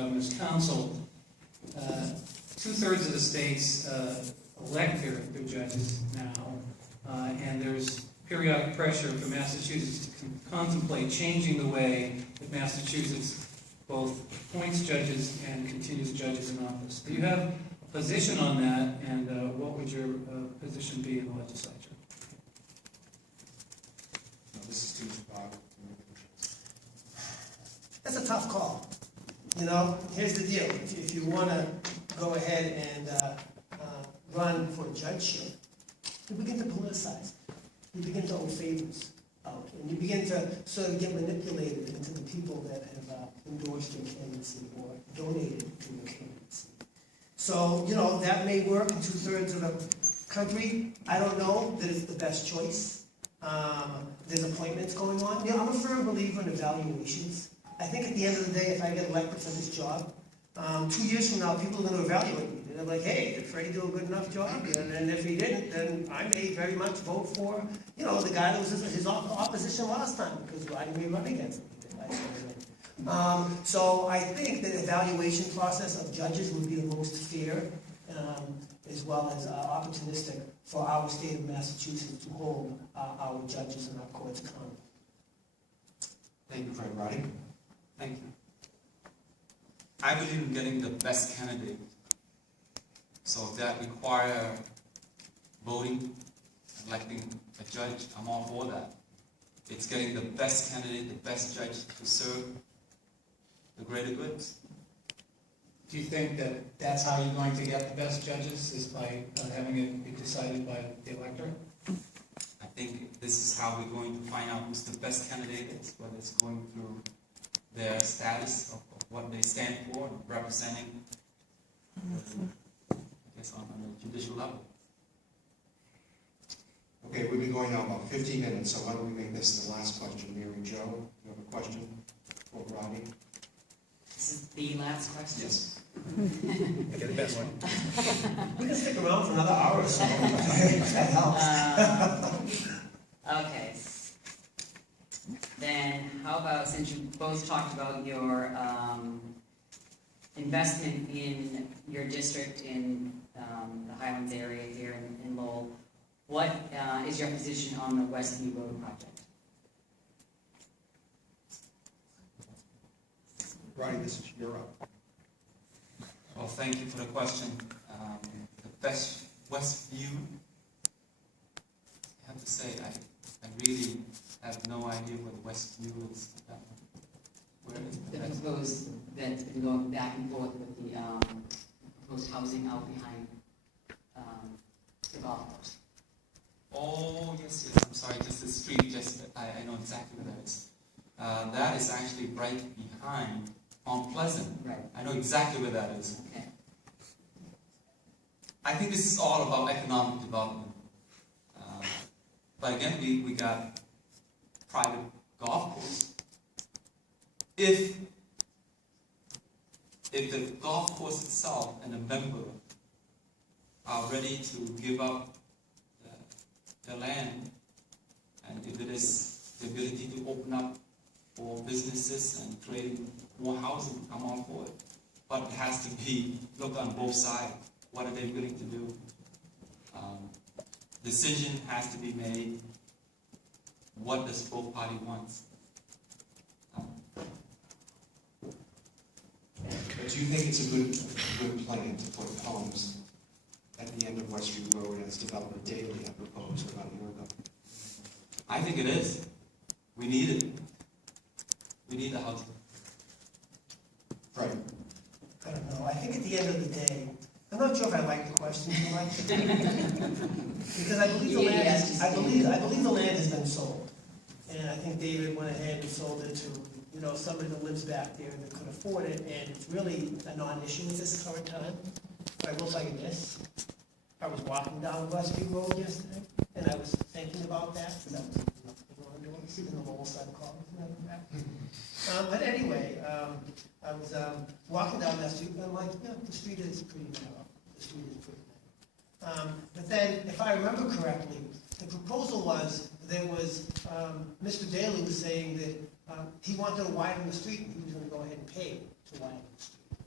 Governor's Council, two-thirds of the states elect their judges now, and there's periodic pressure for Massachusetts to contemplate changing the way that Massachusetts both appoints judges and continues judges in office. Do you have a position on that, and what would your position be in the legislature? No, this is too broad. That's a tough call. You know, here's the deal. If you want to go ahead and run for judgeship, you begin to politicize. You begin to owe favors out. And you begin to sort of get manipulated into the people that have endorsed your candidacy or donated to your candidacy. So, you know, that may work in two-thirds of the country. I don't know that it's the best choice. There's appointments going on. You know, I'm a firm believer in evaluations. I think at the end of the day, if I get elected for this job, 2 years from now, people are going to evaluate me. They're like, hey, did Freddie do a good enough job? And if he didn't, then I may very much vote for, you know, the guy that was his opposition last time, because I may run against him. So I think that the evaluation process of judges would be the most fair, as well as opportunistic for our state of Massachusetts to hold our judges and our courts accountable. Thank you, Fred. Roddy? Thank you. I believe in getting the best candidate. So if that require voting, electing a judge, I'm all for that. It's getting the best candidate, the best judge to serve the greater goods. Do you think that that's how you're going to get the best judges, is by having it be decided by the electorate? I think this is how we're going to find out who's the best candidate is, whether it's going through their status of what they stand for, representing, I guess, on the judicial level. Okay, we've been going now about 15 minutes, so why don't we make this the last question? Mary Jo, you have a question for Roddy? This is the last question? Yes. I get the best one. We can stick around for another hour or so. That helps. Okay. Then how about, since you both talked about your investment in your district in the Highlands area here in Lowell, what is your position on the Westview Road project? Roddy, this is your up. Well, thank you for the question. The best Westview, I have to say, I really have no idea what Westview is. Where is The that? proposed, that's been going back and forth with the proposed housing out behind the golf course. Oh, yes, yes, I'm sorry, just the street, I know exactly where that is. That is actually right behind Mount Pleasant. Right. I know exactly where that is. Okay. I think this is all about economic development. But again, we got private golf course. If the golf course itself and the member are ready to give up the land, and if it is the ability to open up for businesses and creating more housing, I'm all for it. But it has to be looked on both sides. What are they willing to do? Decision has to be made. What does both party wants? But do you think it's a good plan to put homes at the end of Westview Road as Developer Daily had proposed about a year ago? I think it is. We need it. We need the housing. Right. I don't know. I think at the end of the day, I'm not sure if I like the question too much. Because I believe the land I believe the land has been sold. And I think David went ahead and sold it to, you know, somebody that lives back there that could afford it, and it's really a non-issue at this current time. I will tell you this. I was walking down Westview Road yesterday, and I was thinking about that, because I was in the Lowell side of college. But anyway, I was walking down that street, and I'm like, yeah, the street is pretty narrow. The street is pretty narrow. But then, if I remember correctly, the proposal was, there was, Mr. Daly was saying that he wanted to widen the street, and he was going to go ahead and pay to widen the street.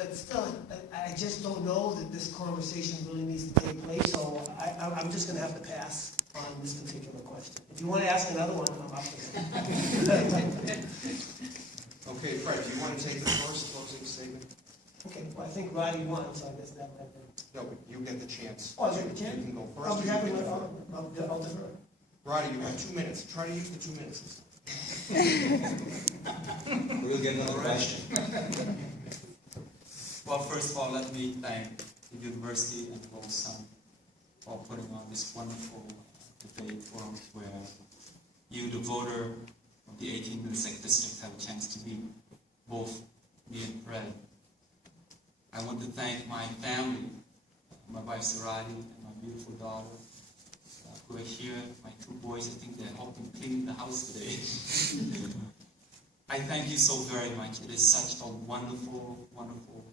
But still, I just don't know that this conversation really needs to take place, so I'm just gonna have to pass on this particular question. If you wanna ask another one, I'm up for it. Okay, Fred, do you want to take the first closing statement? Okay, well, I think Roddy won, so I guess that might be. No, but you get the chance. Oh, I get the chance? You can go first. I'll be or you happy can with, defer. I'll defer. Roddy, you have 2 minutes. Try to use the 2 minutes this time. We'll get another question. Well, first of all, let me thank the university and Lowson for putting on this wonderful debate forum where you, the voter of the 18th Middlesex District, have a chance to meet both me and Fred. I want to thank my family, my wife Saradi and my beautiful daughter, who are here. My 2 boys, I think they're helping clean the house today. I thank you so very much. It is such a wonderful, wonderful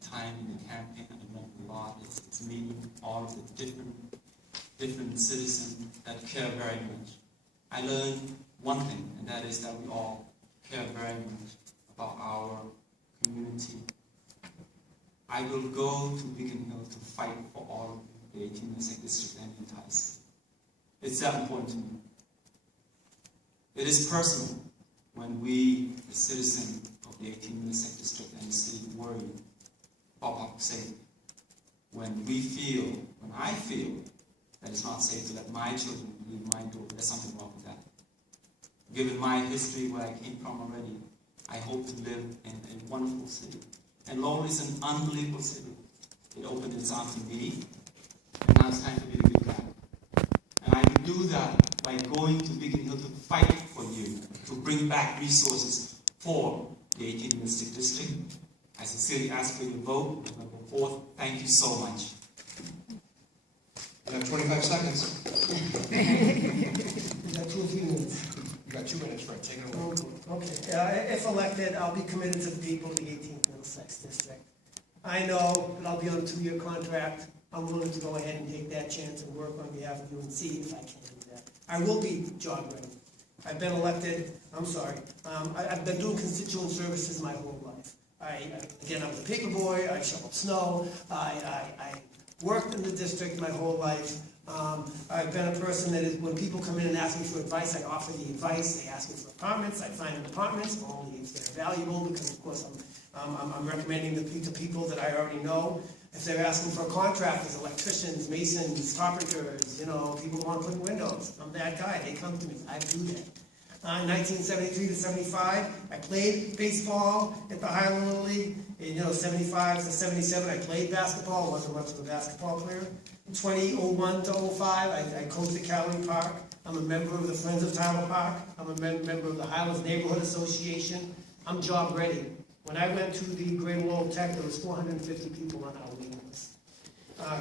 time in the campaign. I learned a lot. It's meeting all of the different citizens that care very much. I learned one thing, and that is that we all care very much about our community. I will go to Beacon Hill to fight for all of the 18th Middlesex District and the entire city. It's that important to me. It is personal when we, the citizens of the 18th Middlesex District and the city, worry about public safety. When I feel that it's not safe to let my children leave my door, there's something wrong with that. Given my history, where I came from already, I hope to live in a wonderful city. And Lowell is an unbelievable city. It opened its arms to me, and now it's time for me to give back. And I can do that by going to Beacon Hill to fight for you, to bring back resources for the 18th Middlesex District. I sincerely ask for your vote November 4th. Thank you so much. You have 25 seconds. You got 2 or 3 minutes. You got 2 minutes, Fred. Take it away. Okay, if elected, I'll be committed to the people of the 18th Middlesex District. I know that I'll be on a 2-year contract. I'm willing to go ahead and take that chance and work on behalf of you and see if I can do that. I will be job ready. I've been elected, I've been doing constituent services my whole life. Again, I was a paper boy, I shoveled snow, I worked in the district my whole life. I've been a person that is, when people come in and ask me for advice, I offer the advice. They ask me for apartments, I find them apartments, only if they're valuable, because of course I'm recommending to people that I already know. If they're asking for contractors, electricians, masons, carpenters, people who want to put in windows, I'm that guy. They come to me. I do that. 1973 to 75, I played baseball at the Highland Little League. In 75 to 77, I played basketball. Wasn't much of a basketball player. 2001 to 05, I coached at Calorie Park. I'm a member of the Friends of Tyler Park. I'm a member of the Highlands Neighborhood Association. I'm job ready. When I went to the Greater Lowell Tech, there was 450 people on our waiting list.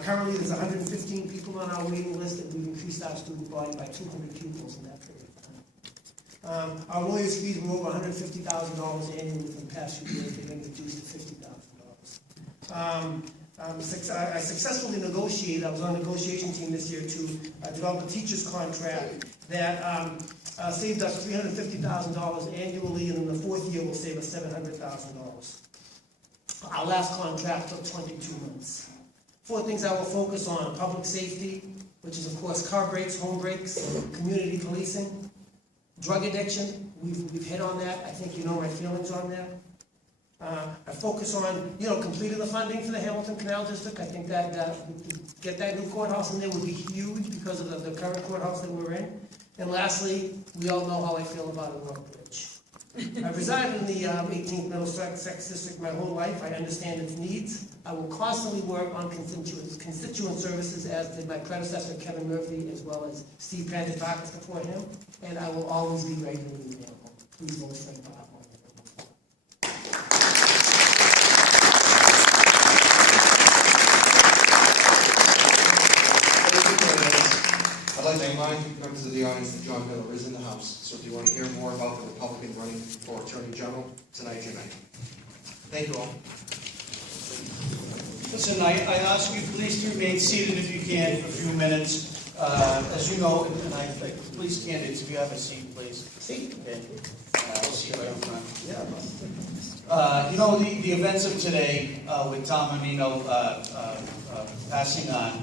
Currently, there's 115 people on our waiting list, and we've increased our student body by 200 pupils in that period of time. Our lawyers' fees were over $150,000 annually for the past few years. They've been reduced to $50,000. I successfully negotiated, I was on a negotiation team this year to develop a teacher's contract that saved us $350,000 annually, and in the 4th year will save us $700,000. Our last contract took 22 months. 4 things I will focus on: public safety, which is of course car breaks, home breaks, community policing, drug addiction. We've hit on that. I think you know my feelings on that. I focus on, completing the funding for the Hamilton Canal District. I think that get that new courthouse in there would be huge because of the current courthouse that we're in. And lastly, we all know how I feel about a road bridge. I've resided in the 18th Middlesex District my whole life. I understand its needs. I will constantly work on constituent services, as did my predecessor Kevin Murphy, as well as Steve Pantatakis before him. And I will always be regularly available. Please vote for the power. I'd like to remind members of the audience that John Miller is in the House, so if you want to hear more about the Republican running for Attorney General, tonight's your night. Thank you all. Listen, I ask you please to remain seated if you can for a few minutes. As you know, and I think police candidates, if you have a seat, please. See? Okay. I'll see you right in front. Yeah. You know, the events of today with Tom Amino passing on